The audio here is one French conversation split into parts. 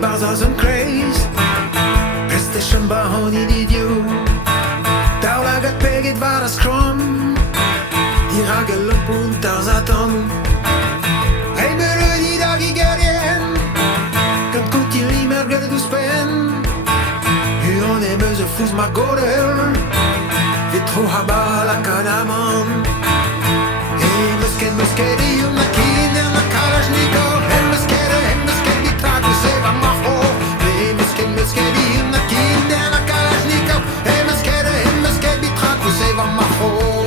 Bars und Craze Playstation Bahon in Idiot Daulaget peget war das Krom Die Ragel und aus Atom Hey Melodie da Gigarien Quand continue merguez du spen Et on est meuse fous ma godel Vitro haba la Kanaman Et musket et una kine na Kalashnikov Et musket bitraku seva maho Et musket et una kine na Kalashnikov Et musket bitraku seva maho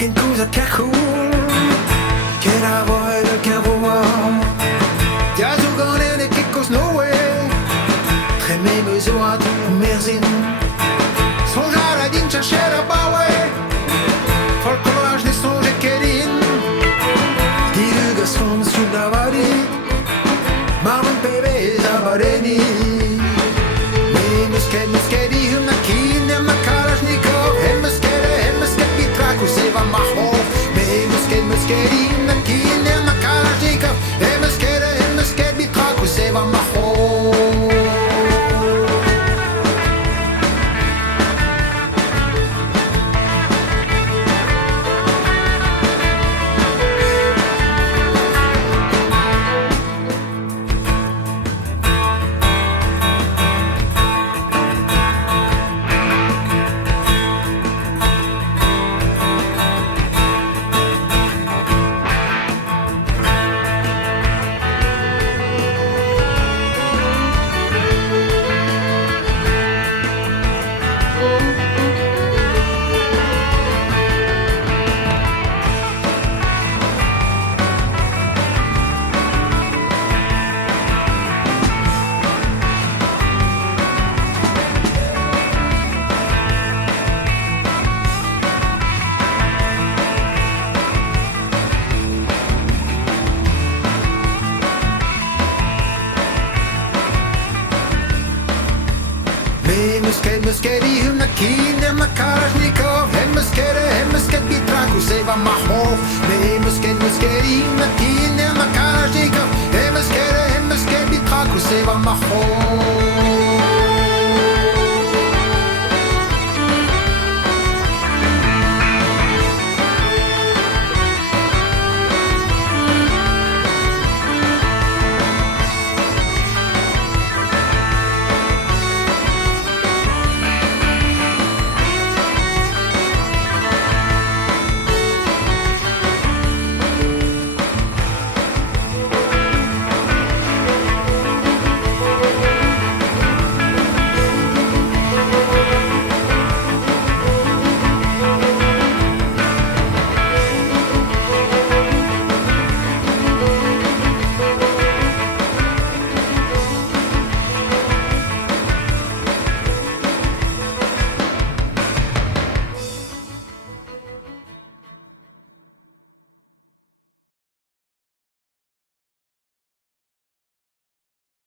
Vilken cosa cajón que la voy de que voy ya jugan en equipos no way très même besoin de merzin son jardin chercher la bawe folklore de son jekerin die gaston sur davari maman bébé zabareni musket hymna kin hymna kalashnikov musket seva maho Me musket hymna kin hymna kalashnikov musket bitraku seva maho musket hymna kin hymna